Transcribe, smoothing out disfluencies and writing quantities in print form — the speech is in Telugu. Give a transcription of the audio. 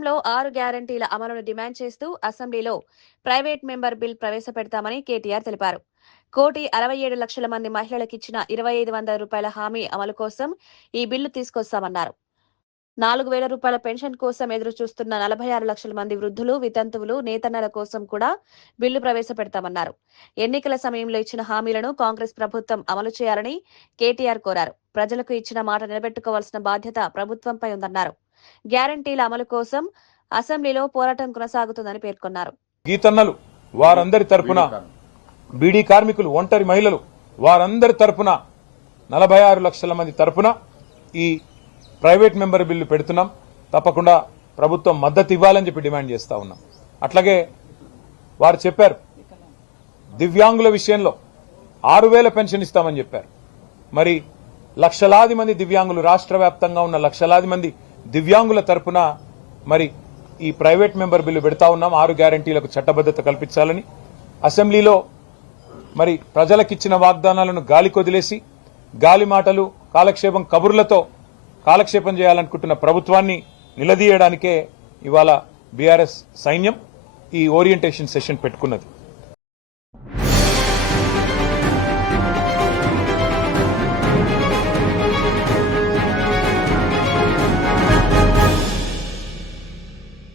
రాష్ట్రంలో 6 గ్యారంటీల అమలును డిమాండ్ చేస్తూ అసెంబ్లీలో ప్రైవేట్ మెంబర్ బిల్ ప్రవేశపెడతామని కేటీఆర్ తెలిపారు. 1,67,00,000 మంది మహిళలకిచ్చిన 2,500 రూపాయల హామీ అమలు కోసం ఈ బిల్లు తీసుకొస్తామన్నారు. 4,000 రూపాయల పెన్షన్ కోసం ఎదురు చూస్తున్న 46 లక్షల మంది వృద్ధులు, వితంతువులు, నేతన్నల కోసం కూడా బిల్లు ప్రవేశపెడతామన్నారు. ఎన్నికల సమయంలో ఇచ్చిన హామీలను కాంగ్రెస్ ప్రభుత్వం అమలు చేయాలని కేటీఆర్ కోరారు. ప్రజలకు ఇచ్చిన మాట నిలబెట్టుకోవాల్సిన బాధ్యత ప్రభుత్వంపై ఉందన్నారు. గ్యారంటీల అమలు కోసం అసెంబ్లీలో పోరాటం కొనసాగుతుందని పేర్కొన్నారు. గీతన్నలు వారందరి తరపున, బీడీ కార్మికులు, ఒంటరి మహిళలు వారందరి తరపున 46 లక్షల మంది తరపున ఈ ప్రైవేట్ మెంబర్ బిల్లు పెడుతున్నాం. తప్పకుండా ప్రభుత్వం మద్దతు ఇవ్వాలని చెప్పి డిమాండ్ చేస్తా ఉన్నాం. అట్లాగే వారు చెప్పారు దివ్యాంగుల విషయంలో 6,000 పెన్షన్ ఇస్తామని చెప్పారు. మరి లక్షలాది మంది దివ్యాంగులు, రాష్ట్ర వ్యాప్తంగా ఉన్న లక్షలాది మంది దివ్యాంగుల తరపున మరి ఈ ప్రైవేట్ మెంబర్ బిల్లు పెడతా ఉన్నాం. 6 గ్యారంటీలకు చట్టబద్దత కల్పించాలని అసెంబ్లీలో మరి ప్రజలకిచ్చిన వాగ్దానాలను గాలి కొదిలేసి గాలి మాటలు, కాలక్షేపం కబుర్లతో కాలక్షేపం చేయాలనుకుంటున్న ప్రభుత్వాన్ని నిలదీయడానికే ఇవాళ బీఆర్ఎస్ సైన్యం ఈ ఓరియంటేషన్ సెషన్ పెట్టుకున్నది.